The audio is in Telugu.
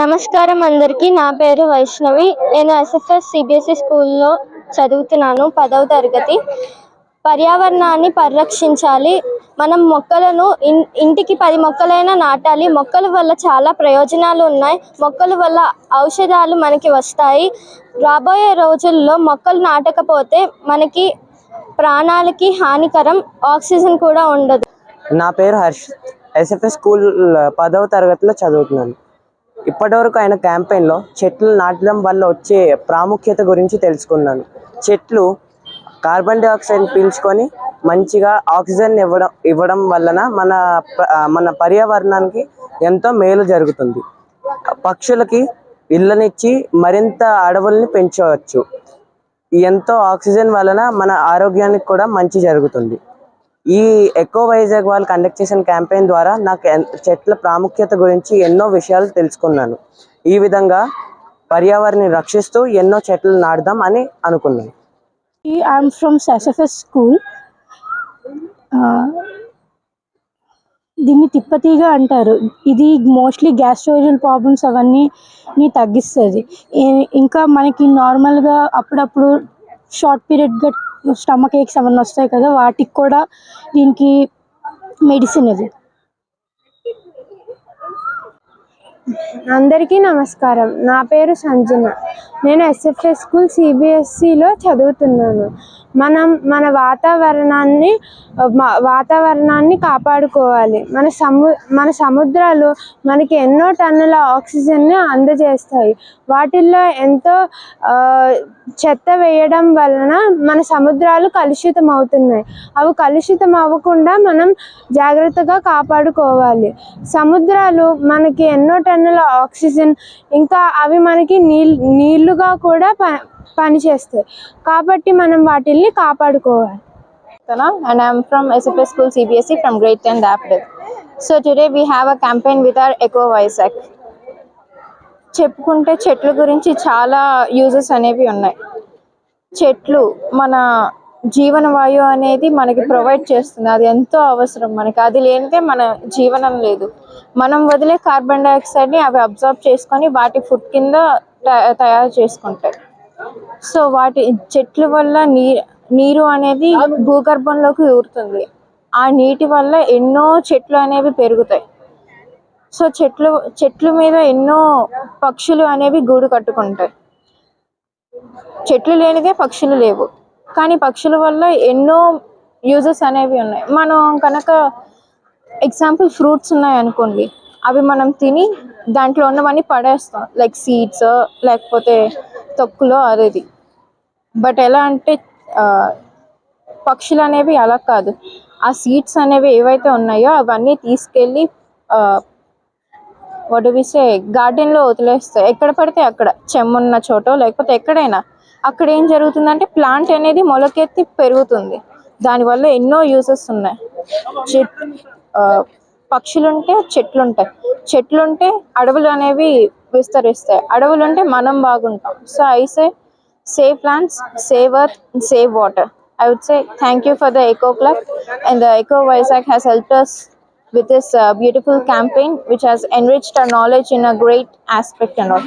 నమస్కారం అందరికీ. నా పేరు వైష్ణవి. నేను ఎస్ఎఫ్ఎస్ సిబిఎస్ఈ స్కూల్లో చదువుతున్నాను, 10వ తరగతి. పర్యావరణాన్ని పరిరక్షించాలి. మనం మొక్కలను ఇంటికి 10 మొక్కలైనా నాటాలి. మొక్కల వల్ల చాలా ప్రయోజనాలు ఉన్నాయి. మొక్కల వల్ల ఔషధాలు మనకి వస్తాయి. రాబోయే రోజుల్లో మొక్కలు నాటకపోతే మనకి ప్రాణాలకి హానికరం, ఆక్సిజన్ కూడా ఉండదు. నా పేరు హర్ష్. ఎస్ఎఫ్ఎస్ స్కూల్ 10వ తరగతిలో చదువుతున్నాను. ఇప్పటివరకు అయిన క్యాంపెయిన్లో చెట్లు నాటడం వల్ల వచ్చే ప్రాముఖ్యత గురించి తెలుసుకున్నాను. చెట్లు కార్బన్ డైఆక్సైడ్ పీల్చుకొని మంచిగా ఆక్సిజన్ ఇవ్వడం వలన మన పర్యావరణానికి ఎంతో మేలు జరుగుతుంది. పక్షులకి ఇళ్ళనిచ్చి మరింత అడవుల్ని పెంచవచ్చు. ఎంతో ఆక్సిజన్ వలన మన ఆరోగ్యానికి కూడా మంచి జరుగుతుంది. ఈ ఎకో వైజాగ్ వాళ్ళు కండక్ట్ చేసిన క్యాంపెయిన్ ద్వారా నాకు చెట్ల ప్రాముఖ్యత గురించి ఎన్నో విషయాలు తెలుసుకున్నాను. ఈ విధంగా పర్యావరణాన్ని రక్షిస్తూ ఎన్నో చెట్లు నాటుదాం అని అనుకున్నాను. I'm from SFS school. దీన్ని తిప్పతీగ అంటారు. ఇది మోస్ట్లీ గ్యాస్ట్రోజల్ ప్రాబ్లమ్స్ అవన్నీ తగ్గిస్తుంది. ఇంకా మనకి నార్మల్గా అప్పుడప్పుడు షార్ట్ పీరియడ్గా స్టమక్ ఏక్స్ అవన్నీ వస్తాయి కదా, వాటికి కూడా దీనికి మెడిసిన్ ఇది. అందరికీ నమస్కారం. నా పేరు సంజన. నేను ఎస్ఎఫ్ఎస్ స్కూల్ సిబిఎస్ఈలో చదువుతున్నాను. మనం మన వాతావరణాన్ని కాపాడుకోవాలి. మన సముద్రాలు మనకి ఎన్నో టన్నుల ఆక్సిజన్ని అందజేస్తాయి. వాటిల్లో ఎంతో చెత్త వేయడం వలన మన సముద్రాలు కలుషితం అవుతున్నాయి. అవి కలుషితం అవ్వకుండా మనం జాగ్రత్తగా కాపాడుకోవాలి. సముద్రాలు మనకి ఎన్నో టన్నుల ఆక్సిజన్, ఇంకా అవి మనకి నీళ్లుగా కూడా పనిచేస్తాయి. కాబట్టి మనం వాటిల్ని కాపాడుకోవాలి. And I'm from SFS School CBSE from grade 10 Daffodil. So today we have a campaign with our Eco Vizag. చెప్పుకుంటే చెట్ల గురించి చాలా యూజెస్ అనేవి ఉన్నాయి. చెట్లు మన జీవన వాయువు అనేది మనకి ప్రొవైడ్ చేస్తుంది. అది ఎంతో అవసరం మనకి. అది లేనిదే మన జీవనం లేదు. మనం వదిలే కార్బన్ డైఆక్సైడ్ని అవి అబ్జర్వ్ చేసుకొని వాటి ఫుడ్ కింద తయారు చేసుకుంటాయి. సో చెట్ల వల్ల నీరు అనేది భూగర్భంలోకి ఊరుతుంది. ఆ నీటి వల్ల ఎన్నో చెట్లు అనేవి పెరుగుతాయి. సో చెట్ల మీద ఎన్నో పక్షులు అనేవి గూడు కట్టుకుంటాయి. చెట్లు లేనిదే పక్షులు లేవు. కానీ పక్షుల వల్ల ఎన్నో యూజెస్ అనేవి ఉన్నాయి. మనం కనుక ఎగ్జాంపుల్ ఫ్రూట్స్ ఉన్నాయి అనుకోండి, అవి మనం తిని దాంట్లో ఉన్నవన్నీ పడేస్తాం, లైక్ సీడ్స్ లేకపోతే తొక్కులో అదేది. బట్ ఎలా అంటే పక్షులు అనేవి అలా కాదు. ఆ సీడ్స్ అనేవి ఏవైతే ఉన్నాయో అవన్నీ తీసుకెళ్ళి గార్డెన్లో వదిలేస్తాయి. ఎక్కడ పడితే అక్కడ, చెమ్మున్న చోట లేకపోతే ఎక్కడైనా. అక్కడ ఏం జరుగుతుందంటే ప్లాంట్ అనేది మొలకెత్తి పెరుగుతుంది. దానివల్ల ఎన్నో యూజెస్ ఉన్నాయి. పక్షులుంటే చెట్లుంటాయి. చెట్లుంటే అడవులు అనేవి విస్తరిస్తాయి. అడవులుంటే మనం బాగుంటాం. So I say save plants, save earth, and save water. I would say thank you for the Eco Club, and the Eco Vizag has helped us with this beautiful campaign which has enriched our knowledge in a great aspect and all.